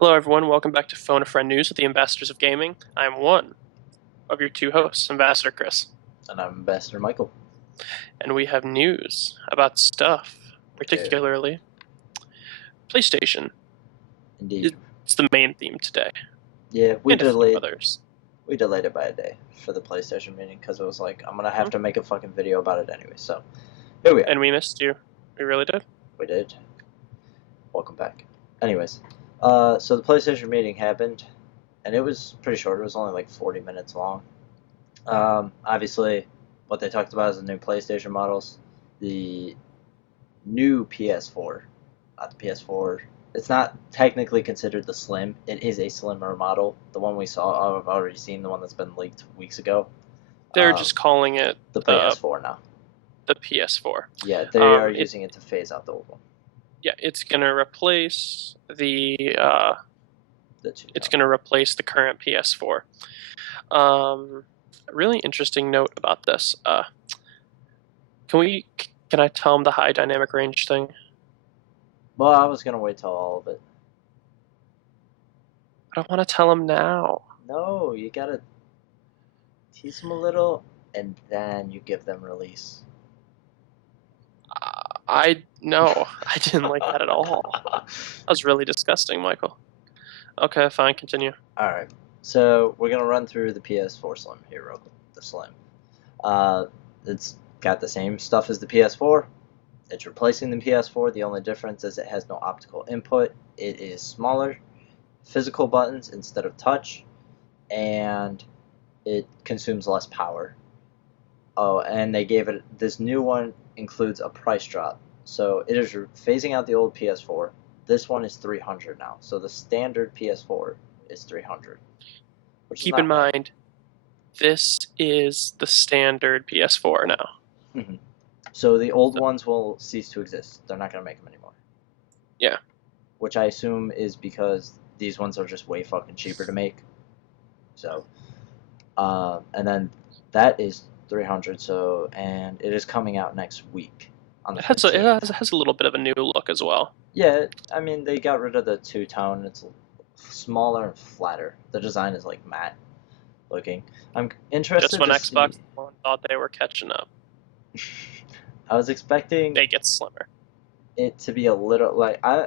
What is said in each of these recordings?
Hello, everyone. Welcome back to Phone a Friend News with the Ambassadors of Gaming. I'm one of your two hosts, Ambassador Chris, And I'm Ambassador Michael. and we have news about stuff, We do. particularly PlayStation. Indeed. It's the main theme today, Yeah, and a few others. we delayed it by a day for the PlayStation meeting because it was like, I'm going to have to make a fucking video about it anyway. So, here we are. And we missed you. We really did. We did. Welcome back. Anyways, so the PlayStation meeting happened, and it was pretty short. It was only like 40 minutes long. Obviously, what they talked about is the new PlayStation models, the new PS4, not the PS4. It's not technically considered the Slim. It is a slimmer model. The one we saw, I've already seen the one that's been leaked weeks ago. They're just calling it the PS4 now. The PS4. Yeah, they are using it to phase out the old one. Yeah, it's gonna replace the current PS4. Really interesting note about this. Can I tell them the high dynamic range thing? Well, I was gonna wait till all of it. I don't want to tell them now. No, you gotta tease them a little, and then you give them release. I didn't like that at all. That was really disgusting, Michael. Okay, fine, continue. Alright, so we're gonna run through the PS4 Slim here real quick. The Slim. It's got the same stuff as the PS4. It's replacing the PS4. The only difference is it has no optical input. It is smaller, physical buttons instead of touch, and it consumes less power. Oh, and they gave it, this new one includes a price drop. So it is phasing out the old PS4. This one is 300 now. So the standard PS4 is 300. Keep in mind, this is the standard PS4 now. Mm-hmm. So the old ones will cease to exist. They're not going to make them anymore. Yeah. Which I assume is because these ones are just way fucking cheaper to make. So, and then that is 300. So, and it is coming out next week. It has a little bit of a new look as well. Yeah, I mean they got rid of the two-tone. It's smaller and flatter. The design is like matte looking. I'm interested. Just when Xbox One thought they were catching up. I was expecting they get slimmer. It to be a little like I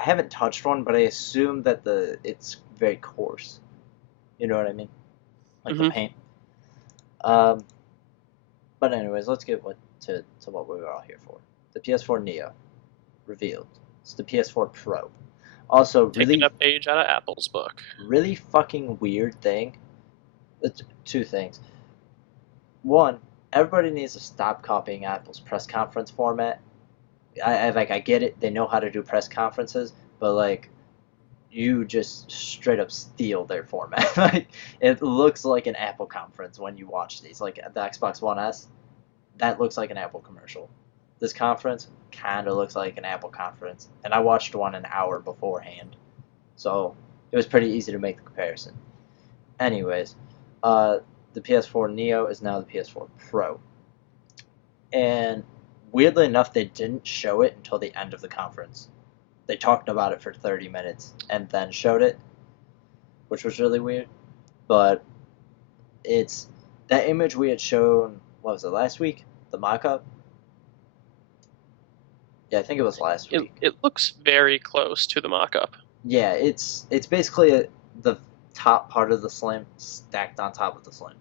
haven't touched one, but I assume that it's very coarse. You know what I mean? Like the paint. But anyways, let's get to what we were all here for. The PS4 Neo revealed. It's the PS4 Pro. Also, taking a page out of Apple's book. Really fucking weird thing. Two things. One, everybody needs to stop copying Apple's press conference format. I get it. They know how to do press conferences, but like, you just straight up steal their format. Like, it looks like an Apple conference when you watch these. Like the Xbox One S, that looks like an Apple commercial. This conference kind of looks like an Apple conference, and I watched one an hour beforehand, so it was pretty easy to make the comparison. Anyways, the PS4 Neo is now the PS4 Pro, and weirdly enough, they didn't show it until the end of the conference. They talked about it for 30 minutes and then showed it, which was really weird. But it's that image we had shown, what was it, last week? The mock-up? Yeah, I think it was last week. It looks very close to the mock-up. Yeah, it's basically the top part of the Slim stacked on top of the Slim.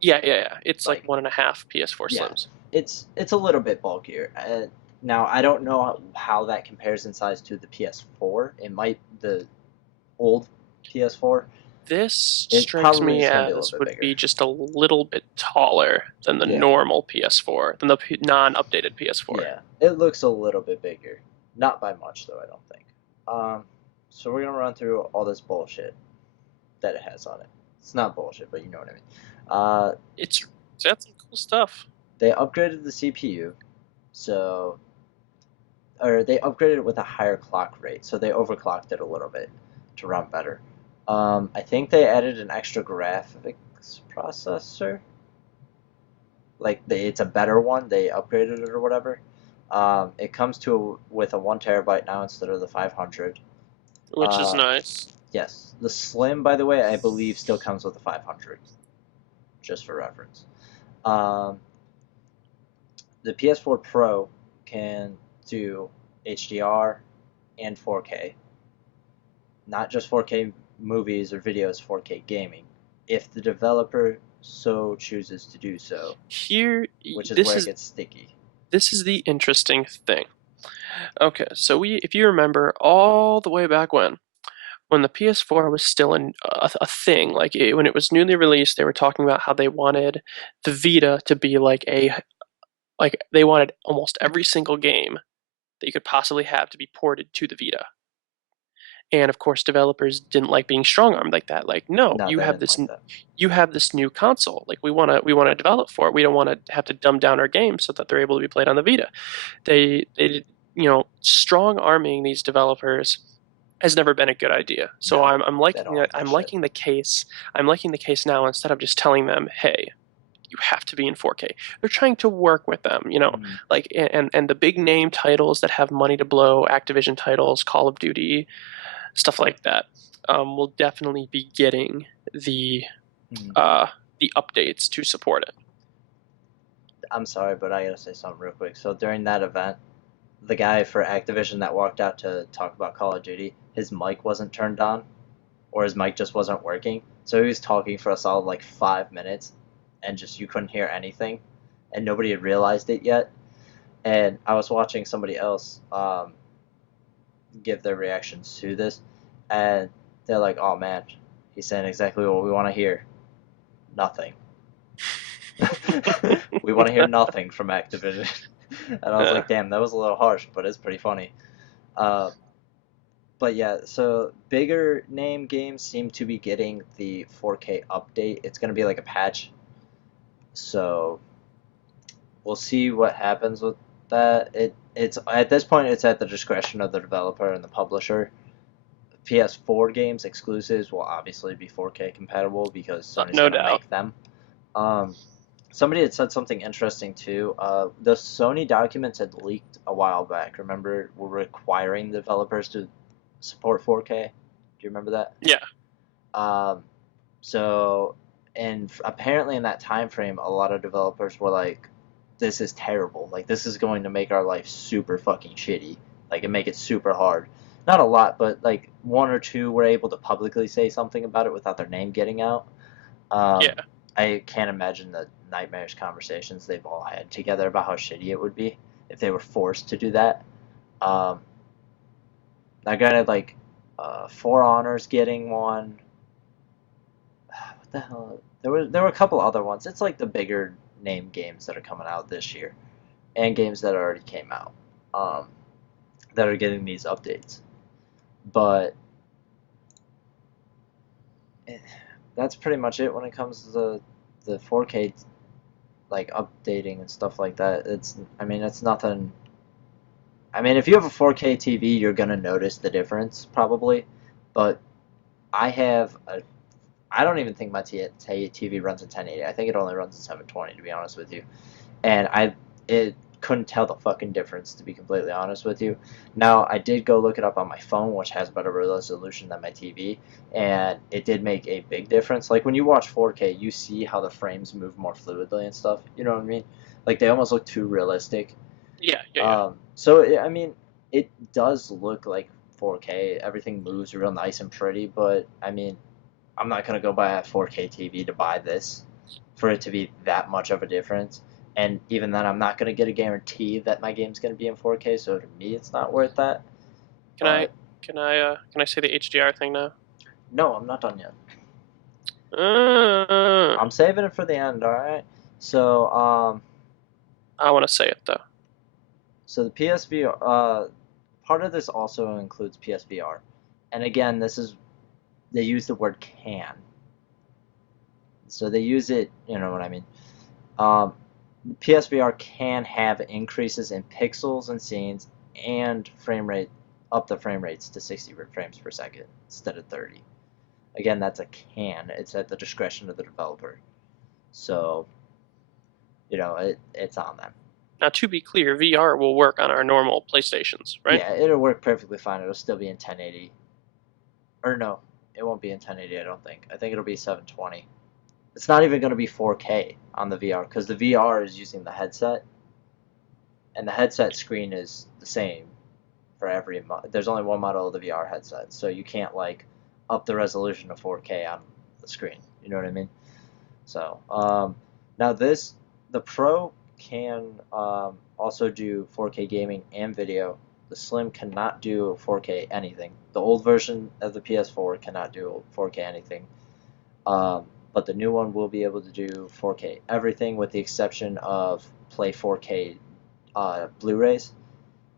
Yeah. It's like 1.5 PS4 Slims. It's a little bit bulkier. Now, I don't know how that compares in size to the PS4. It might, the old PS4. This strikes me as would be just a little bit taller than the normal PS4, than the non-updated PS4. Yeah, it looks a little bit bigger. Not by much, though, I don't think. So we're going to run through all this bullshit that it has on it. It's not bullshit, but you know what I mean. It's got some cool stuff. They upgraded the CPU, or they upgraded it with a higher clock rate, so they overclocked it a little bit to run better. I think they added an extra graphics processor. Like it's a better one. They upgraded it or whatever. It comes with a 1 terabyte now instead of the 500. which is nice. Yes, the Slim, by the way, I believe still comes with the 500, just for reference. Um, the PS4 Pro can do HDR and 4K, not just 4K movies or videos, 4K gaming, if the developer so chooses to do so, Here, which is this where it is gets sticky. this is the interesting thing. Okay, so if you remember all the way back when the PS4 was still a thing, like when it was newly released, they were talking about how they wanted the Vita to be like they wanted almost every single game that you could possibly have to be ported to the Vita. And of course, developers didn't like being strong-armed like that. Like, no, No, they didn't like that. you have this new console. Like, we want to develop for it. We don't want to have to dumb down our games so that they're able to be played on the Vita. They strong arming these developers has never been a good idea. So No, I'm they don't liking like I'm that shit. liking the case. I'm liking the case now instead of just telling them, hey, you have to be in 4K. They're trying to work with them, like and the big name titles that have money to blow, Activision titles, Call of Duty, stuff like that, will definitely be getting the updates to support it. I'm sorry, but I gotta say something real quick. So during that event, the guy for Activision that walked out to talk about Call of Duty, his mic wasn't turned on, or his mic just wasn't working. So he was talking for a solid like 5 minutes, and just you couldn't hear anything, and nobody had realized it yet. And I was watching somebody else give their reactions to this, and they're like, "Oh man, he's saying exactly what we want to hear. Nothing. We want to hear nothing from Activision." And I was like, "Damn, that was a little harsh, but it's pretty funny." Uh, but yeah, so bigger name games seem to be getting the 4K update. It's gonna be like a patch, so we'll see what happens with that. It's at this point it's at the discretion of the developer and the publisher. PS4 games exclusives will obviously be 4K compatible because Sony's No gonna doubt. make them. Somebody had said something interesting too. The Sony documents had leaked a while back. Remember, were requiring developers to support 4K. Do you remember that? Yeah. Um, so, and apparently in that time frame, a lot of developers were like, "This is terrible. Like, this is going to make our life super fucking shitty. Like, and make it super hard." Not a lot, but like one or two were able to publicly say something about it without their name getting out. Yeah. I can't imagine the nightmarish conversations they've all had together about how shitty it would be if they were forced to do that. Um, now, granted, like, For Honor's getting one. What the hell? There were a couple other ones. It's like the bigger name games that are coming out this year, and games that already came out, um, that are getting these updates. But that's pretty much it when it comes to the 4K like updating and stuff like that. It's nothing. I mean, if you have a 4K TV, you're gonna notice the difference probably, but I have a. I don't even think my TV runs in 1080. I think it only runs in 720 to be honest with you, and it couldn't tell the fucking difference to be completely honest with you. Now I did go look it up on my phone, which has better resolution than my TV, and it did make a big difference. Like when you watch 4K, you see how the frames move more fluidly and stuff. You know what I mean? Like they almost look too realistic. Yeah. So I mean, it does look like 4K. Everything moves real nice and pretty, but I mean, I'm not gonna go buy a 4K TV to buy this for it to be that much of a difference. And even then, I'm not gonna get a guarantee that my game's gonna be in 4K. So to me, it's not worth that. Can I But can I say the HDR thing now? no, I'm not done yet. Uh, I'm saving it for the end. All right. So I want to say it though. so the PSVR part of this also includes PSVR, and again, this is they use the word can. So they use it. You know what I mean? Um, PSVR can have increases in pixels and scenes and frame rate, up the frame rates to 60 frames per second instead of 30. Again, that's a can. It's at the discretion of the developer. So, it's on them. Now, to be clear, VR will work on our normal PlayStations, right? Yeah, it'll work perfectly fine. It'll still be in 1080. or no, it won't be in 1080. I don't think. I think it'll be 720. It's not even going to be 4K on the VR because the VR is using the headset, and the headset screen is the same for every. There's only one model of the VR headset, so you can't like up the resolution to 4K on the screen. You know what I mean? So now the Pro can also do 4K gaming and video. The Slim cannot do 4K anything. The old version of the PS4 cannot do 4K anything. Um, but the new one will be able to do 4K everything with the exception of play 4K Blu-rays.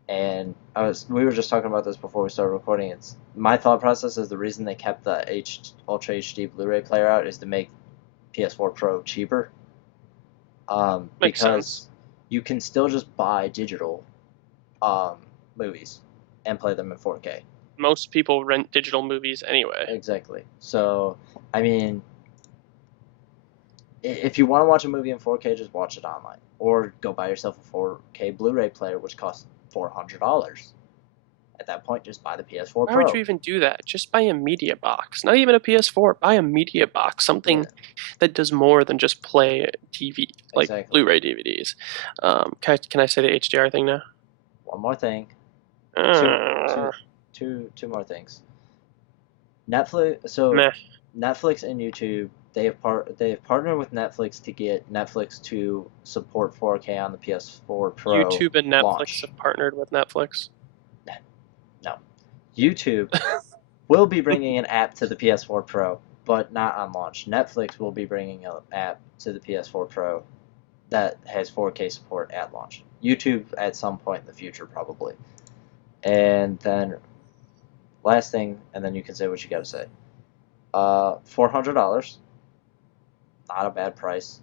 And we were just talking about this before we started recording. It's my thought process is the reason they kept the Ultra HD Blu-ray player out is to make PS4 Pro cheaper. Makes sense. Because you can still just buy digital um, movies and play them in 4K. Most people rent digital movies anyway. Exactly. So, I mean, if you want to watch a movie in 4K, just watch it online, or go buy yourself a 4K Blu-ray player, which costs $400. At that point, just buy the PS4 Why would you Pro. even do that? Just buy a media box. Not even a PS4. Buy a media box. Something Yeah, that does more than just play TV, like exactly. Blu-ray DVDs. Can I say the HDR thing now? One more thing. Two, Uh, two, two more things. Netflix. So Meh. Netflix and YouTube, they have partnered with Netflix to get Netflix to support 4K on the PS4 Pro YouTube and Netflix launch. have partnered with Netflix. No, YouTube will be bringing an app to the PS4 Pro, but not on launch. Netflix will be bringing an app to the PS4 Pro that has 4K support at launch. YouTube at some point in the future, probably. And then last thing, and then you can say what you got to say. $400, not a bad price.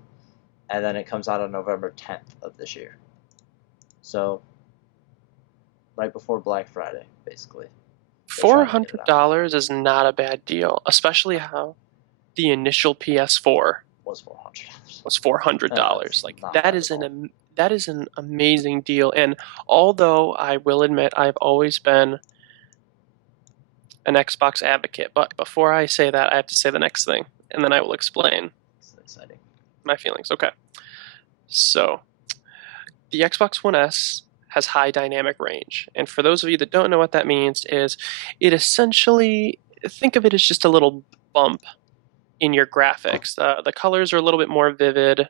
And then it comes out on November 10th of this year. So right before Black Friday, basically. They're Four trying to get it hundred out. dollars is not a bad deal, especially No, how the initial PS4 was $400. was four hundred That's dollars. Like not bad at all. that is an amazing deal. And although I will admit I've always been an Xbox advocate, but before I say that, I have to say the next thing, and then I will explain It's exciting. my feelings. Okay, so the Xbox One S has high dynamic range, and for those of you that don't know what that means, is it essentially think of it as just a little bump in your graphics. The colors are a little bit more vivid.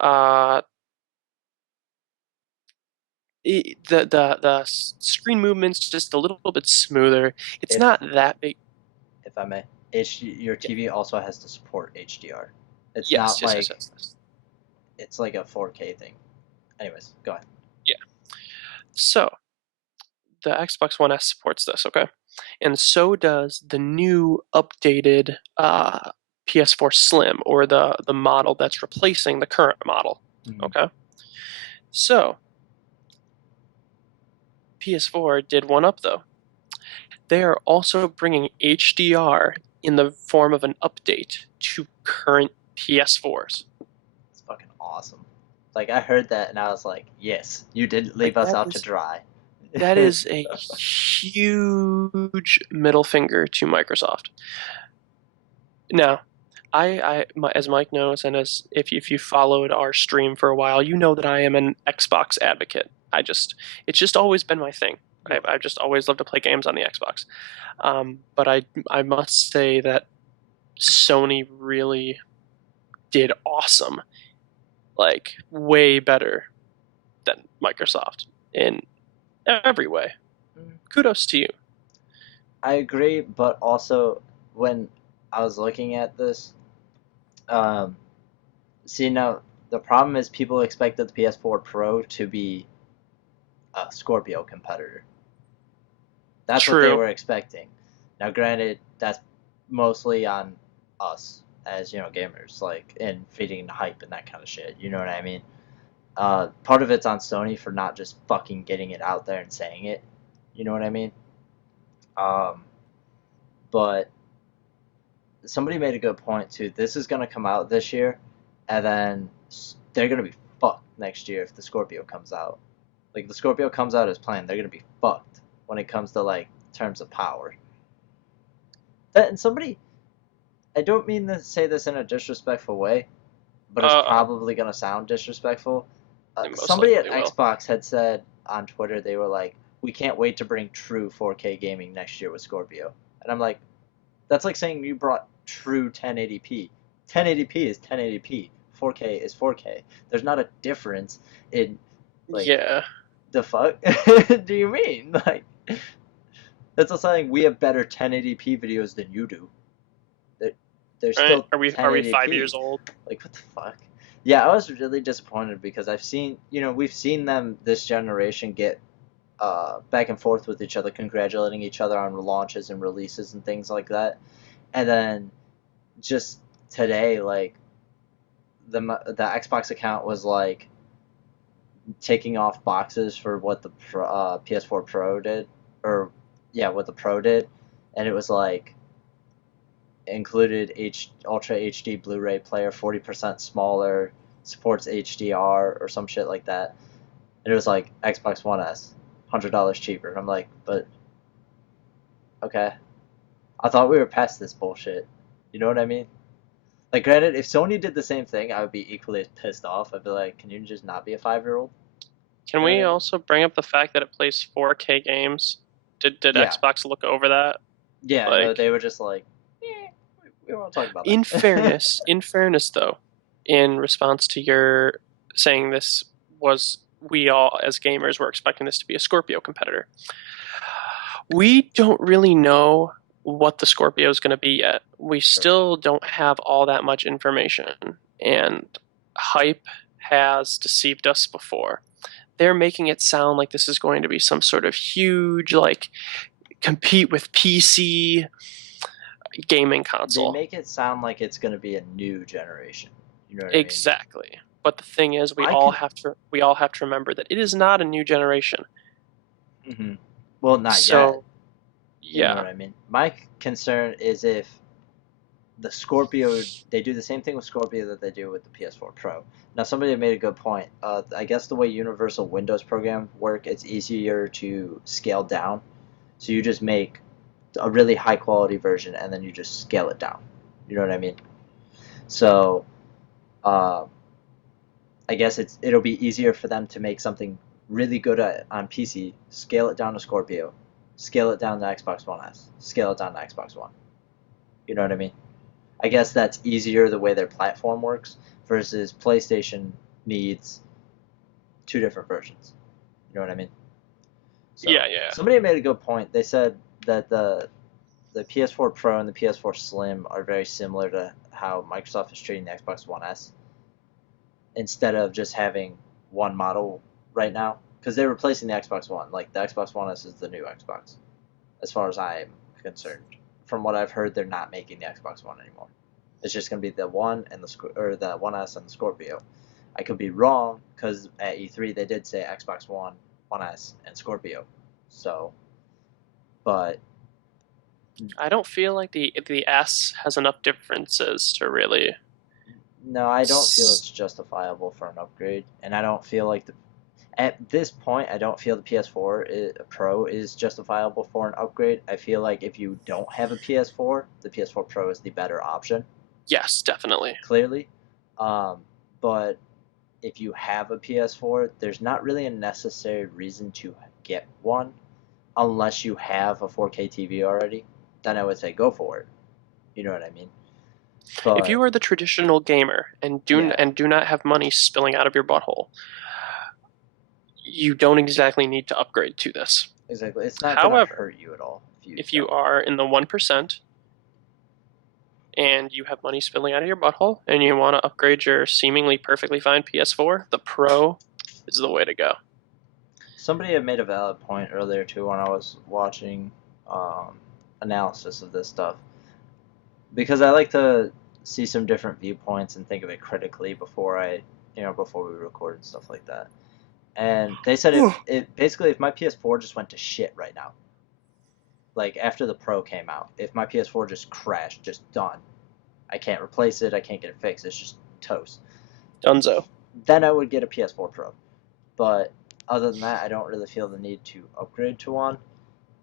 Uh, the screen movement's just a little bit smoother. It's If not that big. if I may, your Yeah. TV also has to support HDR. It's Yes, not yes, yes, like yes, yes. it's like a 4K thing. Anyways, go ahead. Yeah. So the Xbox One S supports this, okay, and so does the new updated PS4 Slim, or the model that's replacing the current model. Mm-hmm. Okay, so PS4 did one up though. They are also bringing HDR in the form of an update to current PS4s. It's fucking awesome. Like I heard that and I was like, yes, you didn't leave Like us out to dry. that is a huge middle finger to Microsoft. Now, as Mike knows, and as if you followed our stream for a while, you know that I am an Xbox advocate. It's just always been my thing. I've just always loved to play games on the Xbox. But I must say that Sony really did awesome, like way better than Microsoft in every way. Kudos to you. I agree, but also when I was looking at this, um, see now the problem is people expected the PS4 Pro to be a Scorpio competitor. That's what they True. were expecting. Now, granted, that's mostly on us as gamers, like in feeding the hype and that kind of shit. You know what I mean? Part of it's on Sony for not just fucking getting it out there and saying it. You know what I mean? Um, but somebody made a good point too. This is gonna come out this year, and then they're gonna be fucked next year if the Scorpio comes out. Like the Scorpio comes out as planned, they're gonna be fucked when it comes to like terms of power. That and somebody, I don't mean to say this in a disrespectful way, but it's Uh, probably gonna sound disrespectful. it most Somebody at likely will. Xbox had said on Twitter they were like, "We can't wait to bring true 4K gaming next year with Scorpio," and I'm like, that's like saying you brought true 1080p. 1080p is 1080p. 4K is 4K. There's not a difference in like Yeah. the fuck do you mean? Like that's not saying we have better 1080p videos than you do. They're, they're Right? still Are we 5 years 1080p. old? Like what the fuck? Yeah, I was really disappointed because I've seen, we've seen them this generation get back and forth with each other, congratulating each other on launches and releases and things like that. And then just today, like the Xbox account was like taking off boxes for what the PS4 Pro did, or yeah, what the Pro did, and it was like included Ultra HD Blu-ray player, 40% smaller, supports HDR or some shit like that, and it was like Xbox One S, $100 cheaper. And I'm like, but okay, I thought we were past this bullshit. You know what I mean? Like, granted, if Sony did the same thing, I would be equally as pissed off. I'd be like, can you just not be a 5-year-old? Can You know we what I mean? also bring up the fact that it plays 4K games? Did Yeah. Xbox look over that? Yeah, no, Like, they were just like, eh, we won't talk about in that. fairness, in fairness though, in response to your saying this was we all as gamers were expecting this to be a Scorpio competitor. We don't really know what the Scorpio is going to be yet. We Sure. still don't have all that much information, and hype has deceived us before. They're making it sound like this is going to be some sort of huge, like, compete with PC gaming They console. make it sound like it's going to be a new generation. You know what I mean? Exactly. But the thing is, we I all can. have to we all have to remember that it is not a new generation. Hmm. Well, not yet. So, You know yeah. what I mean? My concern is if the Scorpio, they do the same thing with Scorpio that they do with the PS4 Pro. Now, somebody made a good point. I guess the way Universal Windows programs work, it's easier to scale down. So you just make a really high quality version and then you just scale it down. You know what I mean? So uh, I guess it'll be easier for them to make something really good on PC, scale it down to Scorpio, scale it down to Xbox One S, scale it down to Xbox One. You know what I mean? I guess that's easier the way their platform works versus PlayStation needs two different versions. You know what I mean? So Yeah, yeah. somebody made a good point. They said that the PS4 Pro and the PS4 Slim are very similar to how Microsoft is treating the Xbox One S instead of just having one model right now because they're replacing the Xbox One. Like the Xbox One S is the new Xbox, as far as I'm concerned. From what I've heard, they're not making the Xbox One anymore. It's just gonna be the One and the One S and the Scorpio. I could be wrong because at E3 they did say Xbox One, One S, and Scorpio. So, but I don't feel like the S has enough differences to really. no, I don't feel it's justifiable for an upgrade, and I don't feel like at this point, I don't feel the PS4 Pro is justifiable for an upgrade. I feel like if you don't have a PS4, the PS4 Pro is the better option, Yes, definitely. clearly. Um, but if you have a PS4, there's not really a necessary reason to get one unless you have a 4K TV already. Then I would say go for it. You know what I mean? If But you are the traditional gamer and yeah, do not have money spilling out of your butthole, you don't exactly need to upgrade to this. exactly. It's not gonna However, hurt you at all if you if you don't. are in the 1% and you have money spilling out of your butthole and you want to upgrade your seemingly perfectly fine PS4, the Pro is the way to go. Somebody had made a valid point earlier too when I was watching um, analysis of this stuff because I like to see some different viewpoints and think of it critically before we record and stuff like that. And they said it basically if my PS4 just went to shit right now, like after the Pro came out, if my PS4 just crashed, just done, I can't replace it, I can't get it fixed, it's just toast. Dunzo. Then I would get a PS4 Pro. But other than that, I don't really feel the need to upgrade to one.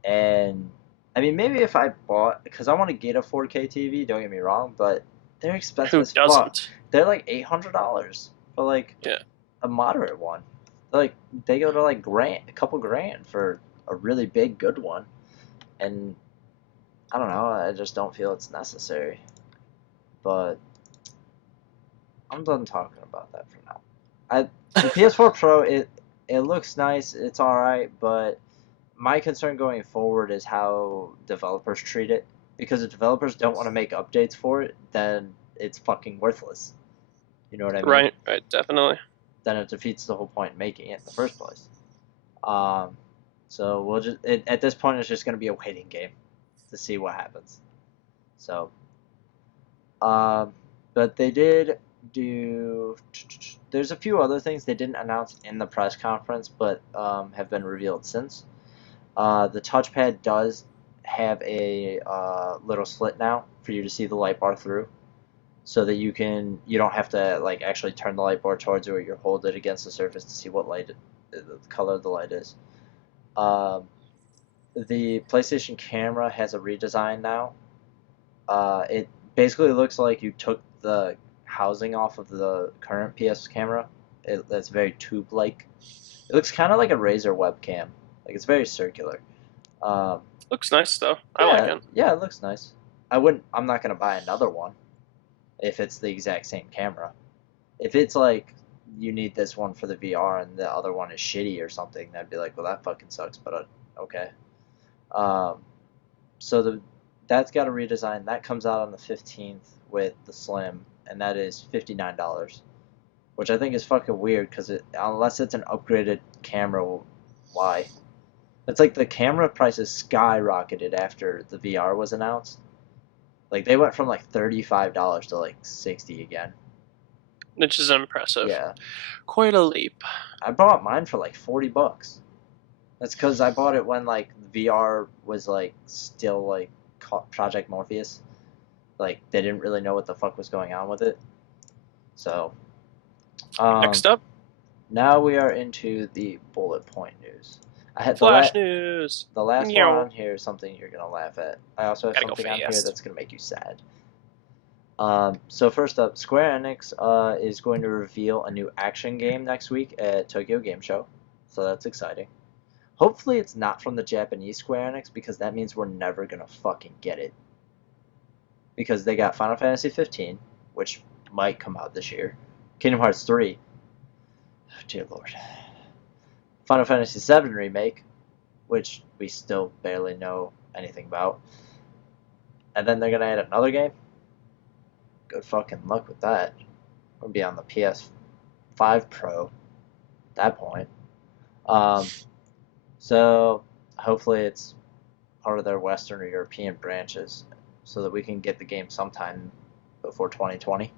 And I mean, maybe if I bought, because I want to get a 4K TV, don't get me wrong, but they're expensive Who as fuck. doesn't? They're like $800 for like Yeah. a moderate one. Like they go to like a couple grand for a really big good one, and I don't know. I just don't feel it's necessary. But I'm done talking about that for now. The PS4 Pro it looks nice. It's all right, but my concern going forward is how developers treat it. Because if developers don't want to make updates for it, then it's fucking worthless. You know what I mean? Right, right, definitely. Then it defeats the whole point in making it in the first place. Um, so we'll at this point it's just going to be a waiting game to see what happens. So, um, but they did do. There's a few other things they didn't announce in the press conference, but have been revealed since. The touchpad does have a little slit now for you to see the light bar through, so that you don't have to like actually turn the light bar towards you or you hold it against the surface to see what the color of the light is. Um, the PlayStation camera has a redesign now. It basically looks like you took the housing off of the current PS camera. It's very tube-like. It looks kind of like a Razer webcam. Like it's very circular. Um, Looks nice though. I like yeah, it. yeah, it looks nice. I wouldn't. I'm not gonna buy another one if it's the exact same camera. If it's like you need this one for the VR and the other one is shitty or something, I'd be like, well, that fucking sucks. But okay. Um, so that's got a redesign. That comes out on the 15th with the Slim, and that is $59, which I think is fucking weird because unless it's an upgraded camera, why? It's like the camera prices skyrocketed after the VR was announced. Like they went from like $35 to like 60 again. Which is impressive. Yeah, Quite a leap. I bought mine for like $40. That's because I bought it when like VR was like still like Project Morpheus. Like they didn't really know what the fuck was going on with it. So um, Next up, now we are into the bullet point news. I had Flash News. the last one Meow. on here is something you're gonna laugh at. I also have Gotta go something on here fast. that's gonna make you sad. So first up, Square Enix is going to reveal a new action game next week at Tokyo Game Show, so that's exciting. Hopefully, it's not from the Japanese Square Enix because that means we're never gonna fucking get it. Because they got Final Fantasy 15, which might come out this year. Kingdom Hearts 3, oh, dear lord. Final Fantasy 7 remake, which we still barely know anything about. And then they're gonna add another game. Good fucking luck with that. We'll be on the PS5 Pro at that point. Um, so hopefully it's part of their Western or European branches, so that we can get the game sometime before 2020.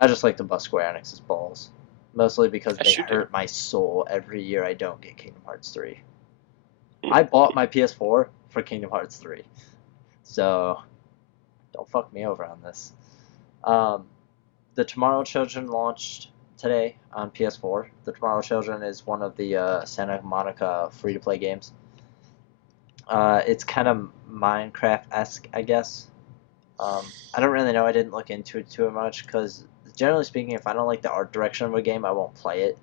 I just like to bust Square Enix's balls, mostly because they As you do. hurt my soul every year I don't get Kingdom Hearts 3. Hmm. I bought my PS4 for Kingdom Hearts 3, so don't fuck me over on this. Um, the Tomorrow Children launched today on PS4. The Tomorrow Children is one of the Santa Monica free-to-play games. It's kind of Minecraft-esque, I guess. I don't really know. I didn't look into it too much because, generally speaking, if I don't like the art direction of a game, I won't play it.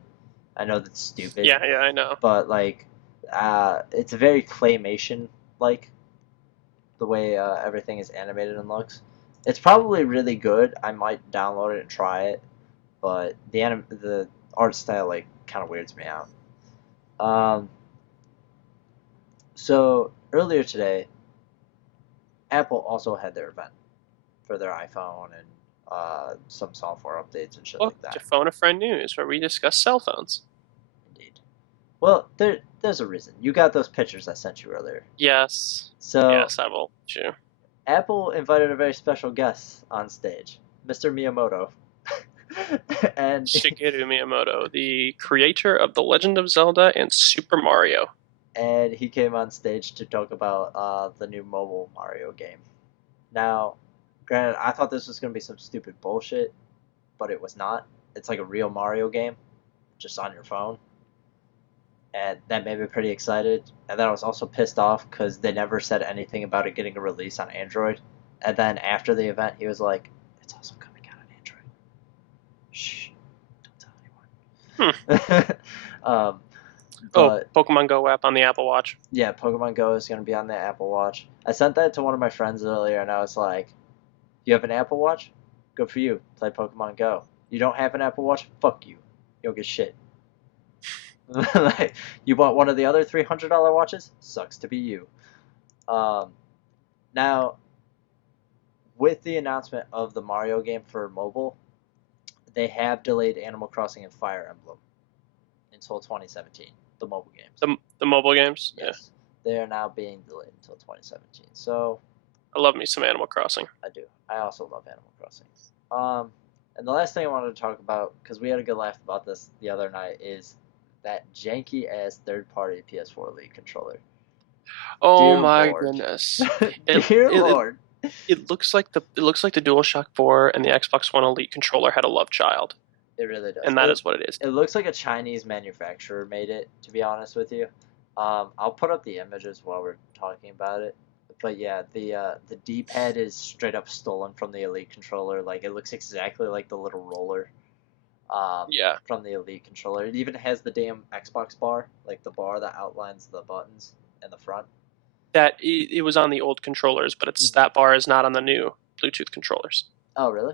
I know that's stupid, Yeah, yeah, I know. but like, it's very claymation like the way everything is animated and looks. It's probably really good. I might download it and try it, but the art style like kind of weirds me out. Um, so earlier today, Apple also had their event for their iPhone and some software updates and shit Welcome like to that. Phone a Friend News, where we discuss cell phones. Indeed. Well, there's a reason. You got those pictures I sent you earlier. Yes, So yes, I will. You. Apple invited a very special guest on stage, Mr. Miyamoto, and Shigeru Miyamoto, the creator of The Legend of Zelda and Super Mario. and he came on stage to talk about the new mobile Mario game. Now, granted, I thought this was gonna be some stupid bullshit, but it was not. It's like a real Mario game, just on your phone. and that made me pretty excited. And then I was also pissed off because they never said anything about it getting a release on Android. And then after the event, he was like, "It's also coming out on Android." Shh, Hmm. don't tell anyone. Oh, But Pokemon Go app on the Apple Watch. yeah, Pokemon Go is going to be on the Apple Watch. I sent that to one of my friends earlier, and I was like, "You have an Apple Watch? Good for you. Play Pokemon Go. You don't have an Apple Watch? Fuck you. You don't get shit." Like, you bought one of the other $300 watches? Sucks to be you. Um, Now, with the announcement of the Mario game for mobile, they have delayed Animal Crossing and Fire Emblem until 2017. The mobile games. The mobile games. Yeah, Yes, they are now being delayed until 2017. So I love me some Animal Crossing. I do. I also love Animal Crossing. Um, and the last thing I wanted to talk about, because we had a good laugh about this the other night, is that janky ass third party PS4 Elite controller. Oh Dear my Lord. goodness. It Dear it, it Lord. it looks like the DualShock 4 and the Xbox One Elite controller had a love child, It really does. and that is what it is. It looks like a Chinese manufacturer made it, to be honest with you. I'll put up the images while we're talking about it. But yeah, the D-pad is straight up stolen from the Elite controller. Like, it looks exactly like the little roller Yeah, from the Elite controller. It even has the damn Xbox bar, like the bar that outlines the buttons in the front. it was on the old controllers, but it's Hmm. that bar is not on the new Bluetooth controllers. Oh, really?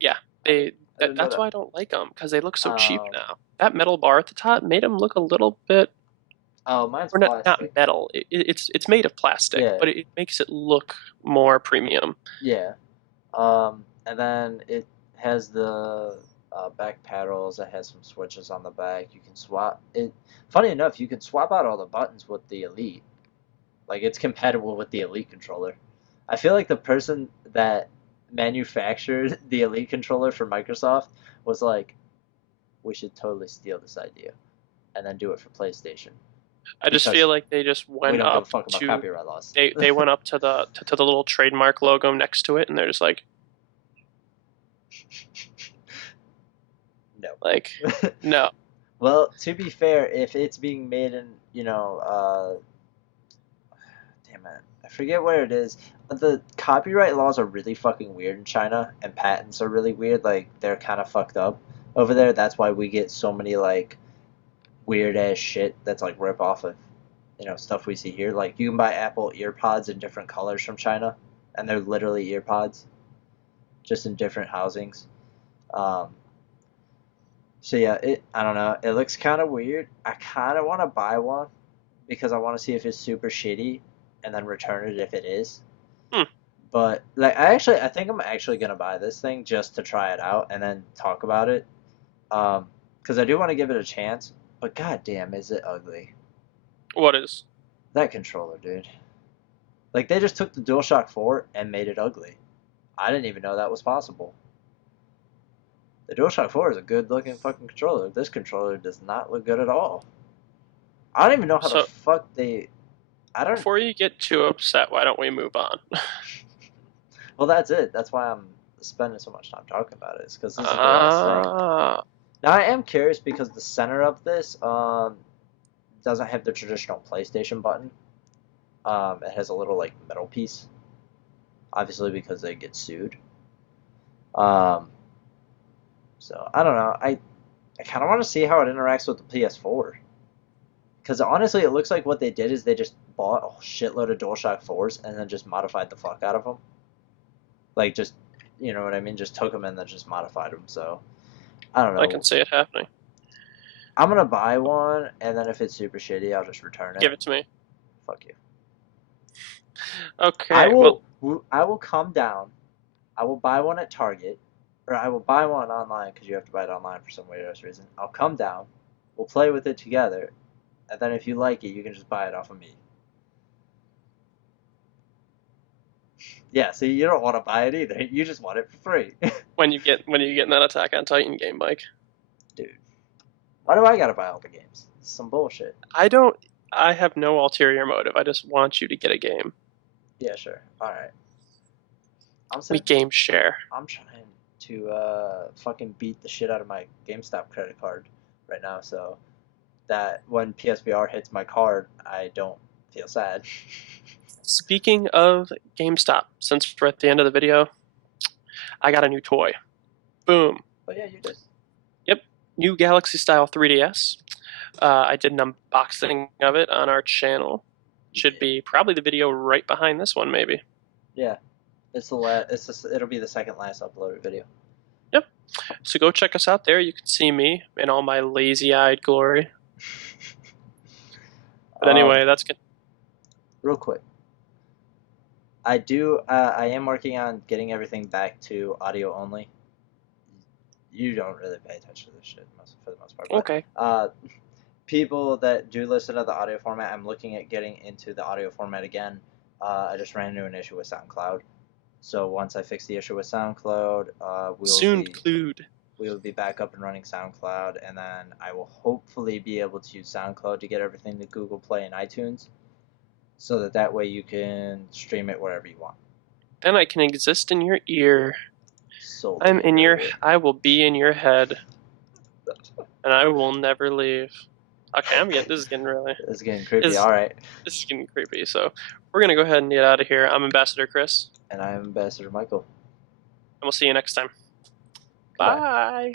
Yeah, I didn't know that's that. why I don't like them because they look so cheap Um, now. That metal bar at the top made them look a little bit, oh, mine's or not plastic. metal. It's made of plastic, Yeah, but it makes it look more premium. yeah. And then it has the back paddles. It has some switches on the back. You can swap it. Funny enough, you can swap out all the buttons with the Elite. Like, it's compatible with the Elite controller. I feel like the person that manufactured the Elite controller for Microsoft was like, we should totally steal this idea and then do it for PlayStation I just feel because like they just we went don't give a up fuck about to copyright laws. they went up to to the little trademark logo next to it, and they're just No. like no. Well, to be fair, if it's being made in, damn it, I forget where it is. The copyright laws are really fucking weird in China, and patents are really weird. Like, they're kind of fucked up over there. That's why we get so many like weird ass shit that's like rip off of, stuff we see here. Like, you can buy Apple earpods in different colors from China, and they're literally earpods, just in different housings. Um, so yeah, I don't know. It looks kind of weird. I kind of want to buy one because I want to see if it's super shitty, and then return it if it is. Hmm. But like, I think I'm actually gonna buy this thing just to try it out and then talk about it. Because I do want to give it a chance. But goddamn, is it ugly? What is? That controller, dude. Like, they just took the DualShock 4 and made it ugly. I didn't even know that was possible. The DualShock 4 is a good looking fucking controller. This controller does not look good at all. I don't even know how the So fuck they. I don't. before you get too upset, why don't we move on? Well, that's it. That's why I'm spending so much time talking about it. Is because this is the last thing. Ah, Now I am curious because the center of this doesn't have the traditional PlayStation button. It has a little like metal piece, obviously because they get sued. Um, so I don't know. I kind of want to see how it interacts with the PS4 because honestly, it looks like what they did is they just bought a shitload of DualShock 4s and then just modified the fuck out of them. Like, just, you know what I mean? Just took them and then just modified them. So I don't I can know. see it happening. I'm gonna buy one, and then if it's super shitty, I'll just return it. Give it to me. Fuck you. I Okay, well, will. I will come down. I will buy one at Target, or I will buy one online because you have to buy it online for some weird ass reason. I'll come down. We'll play with it together, and then if you like it, you can just buy it off of me. Yeah. See, you don't want to buy it either. You just want it for free, when you get in that Attack on Titan game, Mike. dude. Why do I gotta buy all the games? It's some bullshit. I don't. I have no ulterior motive. I just want you to get a game. Yeah, sure. All right. I'm We sitting. game share. I'm trying to fucking beat the shit out of my GameStop credit card right now, so that when PSVR hits my card, I don't feel sad. Speaking of GameStop, since we're at the end of the video, I got a new toy. Boom. But yeah, you did. Yep. New Galaxy style 3DS. I did an unboxing of it on our channel. Should be probably the video right behind this one, maybe. Yeah, it's the last. It'll be the second last uploaded video. Yep. So go check us out there. You can see me in all my lazy-eyed glory. But Um, anyway, that's good. real quick, I am working on getting everything back to audio only. You don't really pay attention to this shit for the most part, but Okay. people that do listen to the audio format, I'm looking at getting into the audio format again. I just ran into an issue with SoundCloud, so once I fix the issue with SoundCloud, Soon clued. we will be back up and running SoundCloud, and then I will hopefully be able to use SoundCloud to get everything to Google Play and iTunes, so that way you can stream it wherever you want. Then I can exist in your ear. Solely I'm in your. ear. I will be in your head, and I will never leave. Okay, This is getting really. This is getting creepy. Is All right, This is getting creepy. So we're gonna go ahead and get out of here. I'm Ambassador Chris, and I'm Ambassador Michael. and we'll see you next time. Goodbye. Bye.